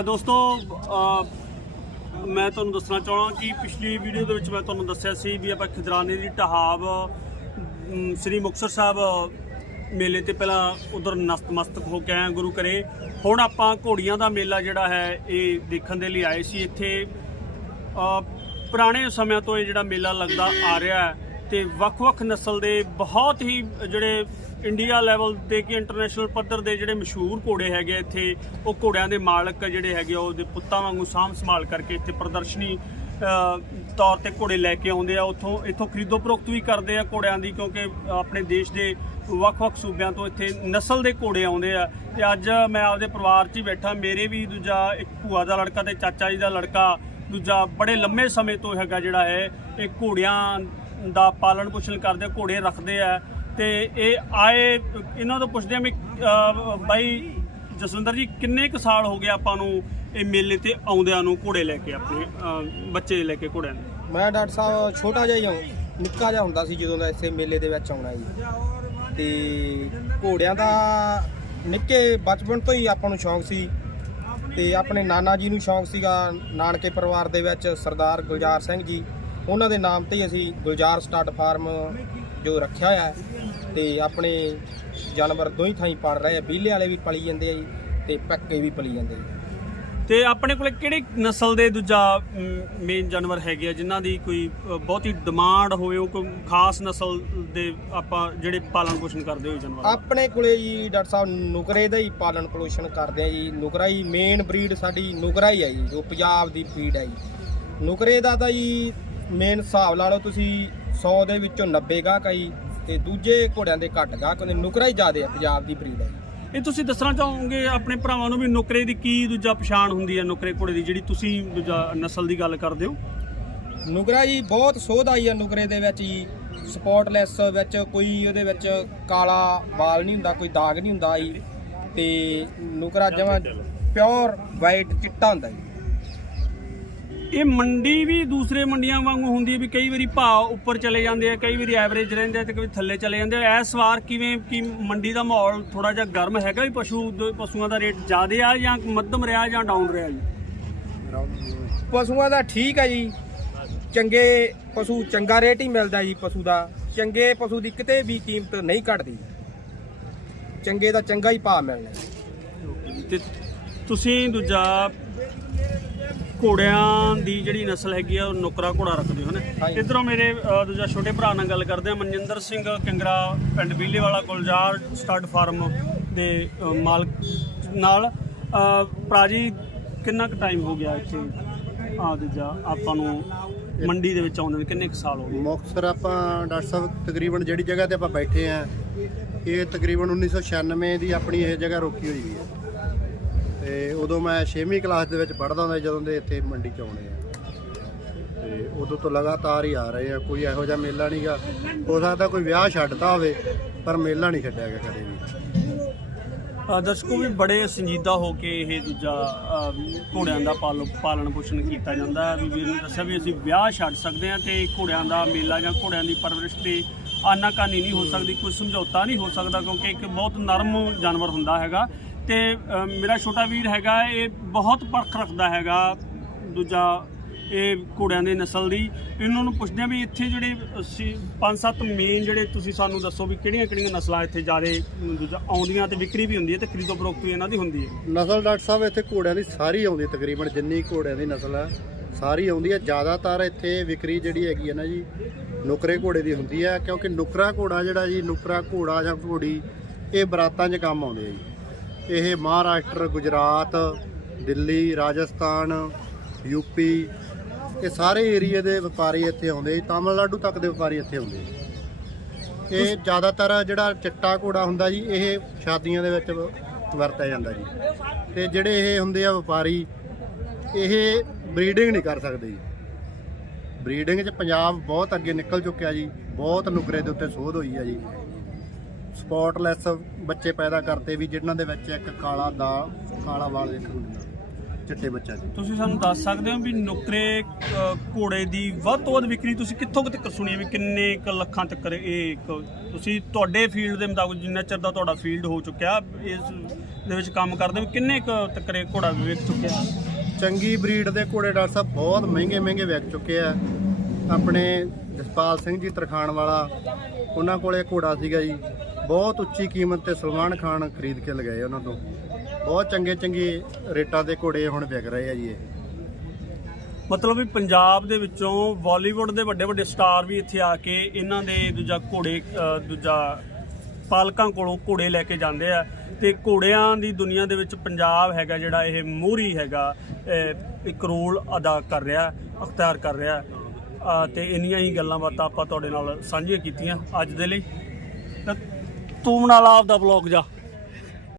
ਦੋਸਤੋ ਮੈਂ ਤੁਹਾਨੂੰ ਦੱਸਣਾ ਚਾਹਣਾ ਕਿ ਪਿਛਲੀ ਵੀਡੀਓ ਦੇ ਵਿੱਚ ਮੈਂ ਤੁਹਾਨੂੰ ਦੱਸਿਆ ਸੀ ਵੀ ਆਪਾਂ ਖਿਦਰਾਨੇ ਦੀ ਢਹਾਬ ਸ੍ਰੀ ਮੁਕਤਸਰ ਸਾਹਿਬ ਮੇਲੇ ਤੇ ਪਹਿਲਾਂ ਉਧਰ ਨਸਤਮਸਤਕ ਹੋ ਕੇ ਆਏ ਗੁਰੂ ਕਰੇ ਹੁਣ ਆਪਾਂ ਘੋੜੀਆਂ ਦਾ ਮੇਲਾ ਜਿਹੜਾ ਹੈ, ਇਹ ਦੇਖਣ ਦੇ ਲਈ ਆਏ ਸੀ ਇੱਥੇ। ਪੁਰਾਣੇ ਸਮਿਆਂ ਤੋਂ ਇਹ ਜਿਹੜਾ ਮੇਲਾ ਲੱਗਦਾ ਆ ਰਿਹਾ ਹੈ ਤੇ ਵੱਖ-ਵੱਖ ਨਸਲ ਦੇ ਬਹੁਤ ਹੀ ਜਿਹੜੇ ਇੰਡੀਆ ਲੈਵਲ ਤੇ ਕਿ ਇੰਟਰਨੈਸ਼ਨਲ ਪੱਧਰ ਦੇ ਜਿਹੜੇ ਮਸ਼ਹੂਰ ਘੋੜੇ ਹੈਗੇ ਆ ਇੱਥੇ, ਉਹ ਘੋੜਿਆਂ ਦੇ ਮਾਲਕ ਜਿਹੜੇ ਹੈਗੇ ਆ ਉਹਦੇ ਪੁੱਤਾਂ ਵਾਂਗੂ ਸਾਂਭ ਸੰਭਾਲ ਕਰਕੇ ਇੱਥੇ ਪ੍ਰਦਰਸ਼ਨੀ ਤੌਰ ਤੇ ਘੋੜੇ ਲੈ ਕੇ ਆਉਂਦੇ ਆ। ਉੱਥੋਂ, ਇੱਥੋਂ ਖਰੀਦੋ ਪ੍ਰੋਕਤ ਵੀ ਕਰਦੇ ਆ ਘੋੜਿਆਂ ਦੀ, ਕਿਉਂਕਿ ਆਪਣੇ ਦੇਸ਼ ਦੇ ਵੱਖ-ਵੱਖ ਸੂਬਿਆਂ ਤੋਂ ਇੱਥੇ ਨਸਲ ਦੇ ਘੋੜੇ ਆਉਂਦੇ ਆ। ਤੇ ਅੱਜ ਮੈਂ ਆਪਦੇ ਪਰਿਵਾਰ 'ਚ ਹੀ ਬੈਠਾ, ਮੇਰੇ ਵੀ ਦੂਜਾ ਇੱਕ ਭੂਆ ਦਾ ਲੜਕਾ ਤੇ ਚਾਚਾ ਜੀ ਦਾ ਲੜਕਾ, ਦੂਜਾ ਬੜੇ ਲੰਮੇ ਸਮੇਂ ਤੋਂ ਹੈਗਾ ਜਿਹੜਾ ਹੈ, ਇਹ ਘੋੜਿਆਂ ਦਾ ਪਾਲਣ ਪੋਸ਼ਣ ਕਰਦੇ, ਘੋੜੇ ਰੱਖਦੇ ਆ। ਤੇ ਇਹ ਆਏ, ਇਹਨਾਂ ਤੋਂ ਪੁੱਛਦੇ ਆ ਵੀ ਬਾਈ ਜਸਵਿੰਦਰ ਜੀ, ਕਿੰਨੇ ਕੁ ਸਾਲ ਹੋ ਗਏ ਆਪਾਂ ਨੂੰ ਇਹ ਮੇਲੇ ਤੇ ਆਉਂਦਿਆਂ ਨੂੰ ਘੋੜੇ ਲੈ ਕੇ ਆਪਣੇ ਬੱਚੇ ਲੈ ਕੇ ਘੋੜਿਆਂ ਦੇ ਮੈਂ ਡਾਕਟਰ ਸਾਹਿਬ ਛੋਟਾ ਜਿਹਾ ਹੀ ਹਾਂ, ਨਿੱਕਾ ਜਿਹਾ ਹੁੰਦਾ ਸੀ ਜਦੋਂ ਦਾ ਇਸੇ ਮੇਲੇ ਦੇ ਵਿੱਚ ਆਉਣਾ ਜੀ। ਤੇ ਘੋੜਿਆਂ ਦਾ ਨਿੱਕੇ ਬਚਪਨ ਤੋਂ ਹੀ ਆਪਾਂ ਨੂੰ ਸ਼ੌਂਕ ਸੀ। ਤੇ ਆਪਣੇ ਨਾਨਾ ਜੀ ਨੂੰ ਸ਼ੌਂਕ ਸੀਗਾ, ਨਾਨਕੇ ਪਰਿਵਾਰ ਦੇ ਵਿੱਚ ਸਰਦਾਰ ਗੁਲਜ਼ਾਰ ਸਿੰਘ ਜੀ। ਉਹਨਾਂ ਦੇ ਨਾਮ ਤੇ ਹੀ ਅਸੀਂ ਗੁਲਜ਼ਾਰ ਸਟਾਰਟ ਫਾਰਮ ਜੋ ਰੱਖਿਆ ਹੋਇਆ ਹੈ ਤੇ ਆਪਣੇ ਜਾਨਵਰ ਦੋਹੀਂ ਥਾਈਂ ਪੜ ਰਹੇ ਆ। ਬੀਲੇ ਵਾਲੇ ਵੀ ਪਲੀ ਜਾਂਦੇ ਆ ਜੀ ਤੇ ਪੱਕੇ ਵੀ ਪਲੀ ਜਾਂਦੇ ਜੀ ਤੇ ਆਪਣੇ ਕੋਲੇ ਕਿਹੜੀ ਨਸਲ ਦੇ ਦੂਜਾ ਮੇਨ ਜਾਨਵਰ ਹੈਗੇ ਆ ਜਿਨ੍ਹਾਂ ਦੀ ਕੋਈ ਬਹੁਤੀ ਡਿਮਾਂਡ ਹੋਵੇ ਉਹ ਕੋਈ ਖਾਸ ਨਸਲ ਦੇ ਆਪਾਂ ਜਿਹੜੇ ਪਾਲਣ ਪੋਸ਼ਣ ਕਰਦੇ ਹੋ ਜਾਨਵਰ? ਆਪਣੇ ਕੋਲੇ ਜੀ ਡਾਕਟਰ ਸਾਹਿਬ ਨੁਕਰੇ ਦਾ ਹੀ ਪਾਲਣ ਪੋਸ਼ਣ ਕਰਦੇ ਆ ਜੀ। ਨੁਕਰਾ ਹੀ ਮੇਨ ਬਰੀਡ ਸਾਡੀ ਨੁਕਰਾ ਹੀ ਹੈ ਜੀ ਜੋ ਪੰਜਾਬ ਦੀ ਬਰੀਡ ਹੈ ਜੀ। ਨੁਕਰੇ ਦਾ ਤਾਂ ਜੀ ਮੇਨ ਹਿਸਾਬ ਲਾ ਲਓ ਤੁਸੀਂ 100 ਦੇ ਵਿੱਚੋਂ 90 ਗਾਹਕ ਆ ਜੀ ਤੇ ਦੂਜੇ ਘੋੜਿਆਂ ਦੇ ਘੱਟ ਗਾਹਕ ਹੁੰਦੇ ਨੁਕਰਾ ਹੀ ਜ਼ਿਆਦਾ ਹੈ ਪੰਜਾਬ ਦੀ ਬਰੀਡ ਹੈ ਇਹ ਤੁਸੀਂ ਦੱਸਣਾ ਚਾਹੋਗੇ ਆਪਣੇ ਭਰਾਵਾਂ ਨੂੰ ਵੀ ਨੁਕਰੇ ਦੀ ਕੀ ਦੂਜਾ ਪਛਾਣ ਹੁੰਦੀ ਹੈ ਨੁਕਰੇ ਘੋੜੇ ਦੀ ਜਿਹੜੀ ਤੁਸੀਂ ਦੂਜਾ ਨਸਲ ਦੀ ਗੱਲ ਕਰਦੇ ਹੋ? ਨੁਕਰਾ ਜੀ ਬਹੁਤ ਸੋਧ ਆਈ ਹੈ ਨੁਕਰੇ ਦੇ ਵਿੱਚ ਜੀ ਸਪੌਟਲੈਸ ਵਿੱਚ ਕੋਈ ਉਹਦੇ ਵਿੱਚ ਕਾਲਾ ਬਾਲ ਨਹੀਂ ਹੁੰਦਾ ਕੋਈ ਦਾਗ ਨਹੀਂ ਹੁੰਦਾ ਜੀ ਤੇ ਨੁਕਰਾ ਜਮਾਂ ਪਿਓਰ ਵਾਈਟ ਚਿੱਟਾ ਹੁੰਦਾ ਜੀ। ਇਹ ਮੰਡੀ ਵੀ ਦੂਸਰੇ ਮੰਡੀਆਂ ਵਾਂਗੂ ਹੁੰਦੀ ਹੈ ਵੀ ਕਈ ਵਾਰੀ ਭਾਅ ਉੱਪਰ ਚਲੇ ਜਾਂਦੇ ਆ ਕਈ ਵਾਰੀ ਐਵਰੇਜ ਰਹਿੰਦੇ ਆ ਤੇ ਕਈ ਥੱਲੇ ਚਲੇ ਜਾਂਦੇ ਆ। ਇਸ ਵਾਰ ਕਿਵੇਂ ਕੀ ਮੰਡੀ ਦਾ ਮਾਹੌਲ ਥੋੜਾ ਜਿਹਾ ਗਰਮ ਹੈਗਾ ਵੀ ਪਸ਼ੂ ਪਸ਼ੂਆਂ ਦਾ ਰੇਟ ਜ਼ਿਆਦਾ ਆ ਜਾਂ ਮੱਧਮ ਰਿਹਾ ਜਾਂ ਡਾਊਨ ਰਿਹਾ ਜੀ? ਪਸ਼ੂਆਂ ਦਾ ਠੀਕ ਹੈ ਜੀ। ਚੰਗੇ ਪਸ਼ੂ ਚੰਗਾ ਰੇਟ ਹੀ ਮਿਲਦਾ ਜੀ ਪਸ਼ੂ ਦਾ। ਚੰਗੇ ਪਸ਼ੂ ਦੀ ਕਿਤੇ ਵੀ ਕੀਮਤ ਨਹੀਂ ਘਟਦੀ। ਚੰਗੇ ਦਾ ਚੰਗਾ ਹੀ ਭਾਅ ਮਿਲਣਾ। ਤੇ ਤੁਸੀਂ ਦੂਜਾ ਘੋੜਿਆਂ ਦੀ ਜਿਹੜੀ ਨਸਲ ਹੈਗੀ ਆ ਉਹ ਨੁਕਰਾ ਘੋੜਾ ਰੱਖਦੇ ਹੋ ਨਾ? ਹਾਂਜੀ। ਇਧਰੋਂ ਮੇਰੇ ਅ, ਦੂਜਾ ਛੋਟੇ ਭਰਾ ਨਾਲ ਗੱਲ ਕਰਦੇ ਆ ਮਨਜਿੰਦਰ ਸਿੰਘ ਕੰਗਰਾ ਪਿੰਡ ਬੀਲੇ ਵਾਲਾ ਗੁਲਜ਼ਾਰ ਸਟੱਡ ਫਾਰਮ ਦੇ ਅ, ਮਾਲਕ ਨਾਲ। ਅ, ਭਰਾ ਜੀ ਕਿੰਨਾ ਕੁ ਟਾਈਮ ਹੋ ਗਿਆ ਇੱਥੇ? ਆ ਦੂਜਾ ਆਪਾਂ ਨੂੰ ਮੰਡੀ ਦੇ ਵਿੱਚ ਆਉਂਦੇ ਨੂੰ ਕਿੰਨੇ ਕੁ ਸਾਲ ਹੋ ਗਏ? ਮੁਕਤਸਰ ਆਪਾਂ ਡਾਕਟਰ ਸਾਹਿਬ ਤਕਰੀਬਨ ਜਿਹੜੀ ਜਗ੍ਹਾ ਤੇ ਆਪਾਂ ਬੈਠੇ ਆ ਇਹ ਤਕਰੀਬਨ 1996 ਦੀ ਆਪਣੀ ਇਹ ਜਗ੍ਹਾ ਰੋਕੀ ਹੋਈ ਹੈ। ਤੇ ਉਦੋਂ ਮੈਂ 6ਵੀਂ ਕਲਾਸ ਦੇ ਵਿੱਚ ਪੜ੍ਹਦਾ ਹੁੰਦਾ ਸੀ ਜਦੋਂ ਦੇ ਇੱਥੇ ਮੰਡੀ ਚ ਆਉਣੇ ਆ। ਤੇ ਉਦੋਂ ਤੋਂ ਲਗਾਤਾਰ ਹੀ ਆ ਰਹੇ ਆ ਕੋਈ ਇਹੋ ਜਿਹਾ ਮੇਲਾ ਨਹੀਂਗਾ ਹੋ ਸਕਦਾ ਕੋਈ ਵਿਆਹ ਛੱਡਦਾ ਹੋਵੇ ਪਰ ਮੇਲਾ ਨਹੀਂ ਛੱਡਿਆ ਗਿਆ ਕਦੇ ਵੀ। ਅ, ਦਰਸ਼ਕੋ ਵੀ ਬੜੇ ਸੰਜੀਦਾ ਹੋ ਕੇ ਇਹ ਦੂਜਾ ਅ, ਘੋੜਿਆਂ ਦਾ ਪਾਲ- ਪਾਲਣ ਪੋਸ਼ਣ ਕੀਤਾ ਜਾਂਦਾ ਹੈ। ਵੀ ਵੀਰ ਨੇ ਦੱਸਿਆ ਵੀ ਅਸੀਂ ਵਿਆਹ ਛੱਡ ਸਕਦੇ ਹਾਂ ਤੇ ਘੋੜਿਆਂ ਦਾ ਮੇਲਾ ਜਾਂ ਘੋੜਿਆਂ ਦੀ ਪਰਵਰਿਸ਼ ਤੇ ਆਨਾਕਾਨੀ ਨਹੀਂ ਹੋ ਸਕਦੀ ਕੋਈ ਸਮਝੌਤਾ ਨਹੀਂ ਹੋ ਸਕਦਾ ਕਿਉਂਕਿ ਇੱਕ ਬਹੁਤ ਨਰਮ ਜਾਨਵਰ ਹੁੰਦਾ ਹੈਗਾ। ਤੇ ਮੇਰਾ ਛੋਟਾ ਵੀਰ ਹੈਗਾ, ਇਹ ਬਹੁਤ ਪਰਖ ਰੱਖਦਾ ਹੈਗਾ, ਦੂਜਾ ਇਹ ਘੋੜਿਆਂ ਦੇ ਨਸਲ ਦੀ। ਇਹਨਾਂ ਨੂੰ ਪੁੱਛਦੇ ਆ ਵੀ ਇੱਥੇ ਜਿਹੜੇ, ਅਸੀਂ ਪੰਜ ਸੱਤ ਮੇਨ ਜਿਹੜੇ ਤੁਸੀਂ ਸਾਨੂੰ ਦੱਸੋ ਵੀ ਕਿਹੜੀਆਂ ਕਿਹੜੀਆਂ ਨਸਲਾਂ ਇੱਥੇ ਜ਼ਿਆਦੇ ਦੂਜਾ ਆਉਂਦੀਆਂ ਤੇ ਵਿਕਰੀ ਵੀ ਹੁੰਦੀ ਹੈ ਤੇ ਖਰੀਦੋ ਫਰੋਖਤ ਵੀ ਇਹਨਾਂ ਦੀ ਹੁੰਦੀ ਹੈ। ਨਸਲ ਡਾਕਟਰ ਸਾਹਿਬ, ਇੱਥੇ ਘੋੜਿਆਂ ਦੀ ਸਾਰੀ ਆਉਂਦੀ ਹੈ ਤਕਰੀਬਨ, ਜਿੰਨੀ ਘੋੜਿਆਂ ਦੀ ਨਸਲ ਹੈ, ਸਾਰੀ ਆਉਂਦੀ ਹੈ। ਜ਼ਿਆਦਾਤਰ ਇੱਥੇ ਵਿਕਰੀ ਜਿਹੜੀ ਹੈਗੀ ਹੈ ਨਾ ਜੀ, ਨੁਕਰੇ ਘੋੜੇ ਦੀ ਹੁੰਦੀ ਹੈ, ਕਿਉਂਕਿ ਨੁਕਰਾ ਘੋੜਾ ਜਿਹੜਾ ਜੀ, ਨੁਕਰਾ ਘੋੜਾ ਜਾਂ ਘੋੜੀ, ਇਹ ਬਰਾਤਾਂ 'ਚ ਕੰਮ ਆਉਂਦੇ ਆ ਜੀ। ਇਹ ਮਹਾਰਾਸ਼ਟਰ ਗੁਜਰਾਤ ਦਿੱਲੀ ਰਾਜਸਥਾਨ ਯੂਪੀ ਇਹ ਸਾਰੇ ਏਰੀਏ ਦੇ ਵਪਾਰੀ ਇੱਥੇ ਆਉਂਦੇ ਜੀ। ਤਾਮਿਲਨਾਡੂ ਤੱਕ ਦੇ ਵਪਾਰੀ ਇੱਥੇ ਆਉਂਦੇ ਜੀ। ਇਹ ਜ਼ਿਆਦਾਤਰ ਜਿਹੜਾ ਚਿੱਟਾ ਘੋੜਾ ਹੁੰਦਾ ਜੀ ਇਹ ਸ਼ਾਦੀਆਂ ਦੇ ਵਿੱਚ ਵਰਤਿਆ ਜਾਂਦਾ ਜੀ। ਤੇ ਜਿਹੜੇ ਇਹ ਹੁੰਦੇ ਆ ਵਪਾਰੀ ਇਹ ਬਰੀਡਿੰਗ ਨਹੀਂ ਕਰ ਸਕਦੇ ਜੀ। ਬਰੀਡਿੰਗ 'ਚ ਪੰਜਾਬ ਬਹੁਤ ਅੱਗੇ ਨਿਕਲ ਚੁੱਕਿਆ ਜੀ। ਬਹੁਤ ਨੁਕਰੇ ਦੇ ਉੱਤੇ ਸੋਧ ਹੋਈ ਆ ਜੀ। ਸਪੌਟਲੈਸ ਬੱਚੇ ਪੈਦਾ ਕਰਤੇ ਵੀ ਜਿਨ੍ਹਾਂ ਦੇ ਵਿੱਚ ਇੱਕ ਕਾਲਾ ਦਾ ਕਾਲਾ ਵਾਲ ਇੱਕ ਹੁੰਦਾ ਚਿੱਟੇ ਬੱਚਾ ਜੀ। ਤੁਸੀਂ ਸਾਨੂੰ ਦੱਸ ਸਕਦੇ ਹੋ ਵੀ ਨੁਕਰੇ ਅ, ਘੋੜੇ ਦੀ ਵੱਧ ਤੋਂ ਵੱਧ ਵਿਕਰੀ ਤੁਸੀਂ ਕਿੱਥੋਂ ਕਿਤੇ ਸੁਣੀ ਹੈ ਵੀ ਕਿੰਨੇ ਕੁ ਲੱਖਾਂ ਤੱਕ ਇਹ ਇੱਕ ਤੁਸੀਂ ਤੁਹਾਡੇ ਫੀਲਡ ਦੇ ਮੁਤਾਬਕ ਜਿੰਨਾ ਚਿਰ ਦਾ ਤੁਹਾਡਾ ਫੀਲਡ ਹੋ ਚੁੱਕਿਆ ਇਸ ਦੇ ਵਿੱਚ ਕੰਮ ਕਰਦੇ ਹੋ ਕਿੰਨੇ ਕੁ ਤੱਕਰੇ ਘੋੜਾ ਵਿਕ ਚੁੱਕਿਆ? ਚੰਗੀ ਬਰੀਡ ਦੇ ਘੋੜੇ ਡਾਕਟਰ ਸਾਹਿਬ ਬਹੁਤ ਮਹਿੰਗੇ ਮਹਿੰਗੇ ਵਿਕ ਚੁੱਕੇ ਆ। ਆਪਣੇ ਜਸਪਾਲ ਸਿੰਘ ਜੀ ਤਰਖਾਣ ਵਾਲਾ ਉਹਨਾਂ ਕੋਲੇ ਘੋੜਾ ਸੀਗਾ ਜੀ। ਬਹੁਤ ਉੱਚੀ ਕੀਮਤ ਤੇ ਸਲਮਾਨ ਖਾਨ ਖਰੀਦ ਕੇ ਲਗਾਏ ਉਹਨਾਂ ਤੋਂ। ਬਹੁਤ ਚੰਗੇ ਚੰਗੇ ਰੇਟਾਂ ਦੇ ਘੋੜੇ ਹੁਣ ਵਿਕ ਰਹੇ ਆ ਜੀ ਇਹ। ਮਤਲਬ ਵੀ ਪੰਜਾਬ ਦੇ ਵਿੱਚੋਂ ਬਾਲੀਵੁੱਡ ਦੇ ਵੱਡੇ ਵੱਡੇ ਸਟਾਰ ਵੀ ਇੱਥੇ ਆ ਕੇ ਇਹਨਾਂ ਦੇ ਦੂਜਾ ਘੋੜੇ ਦੂਜਾ ਪਾਲਕਾਂ ਕੋਲੋਂ ਘੋੜੇ ਲੈ ਕੇ ਜਾਂਦੇ ਆ। ਤੇ ਘੋੜਿਆਂ ਦੀ ਦੁਨੀਆ ਦੇ ਵਿੱਚ ਪੰਜਾਬ ਹੈਗਾ ਜਿਹੜਾ ਇਹ ਮੋਹਰੀ ਹੈਗਾ ਇੱਕ ਰੋਲ ਅਦਾ ਕਰ ਰਿਹਾ ਅਖਤਿਆਰ ਕਰ ਰਿਹਾ। ਅ, ਤੇ ਇੰਨੀਆਂ ਹੀ ਗੱਲਾਂ ਬਾਤਾਂ ਆਪਾਂ ਤੁਹਾਡੇ ਨਾਲ ਸਾਂਝੀਆਂ ਕੀਤੀਆਂ ਅੱਜ ਦੇ ਲਈ। ਤੂੰ ਬਣਾ ਲਾ ਆਪਦਾ ਬਲੌਗ ਜਾ।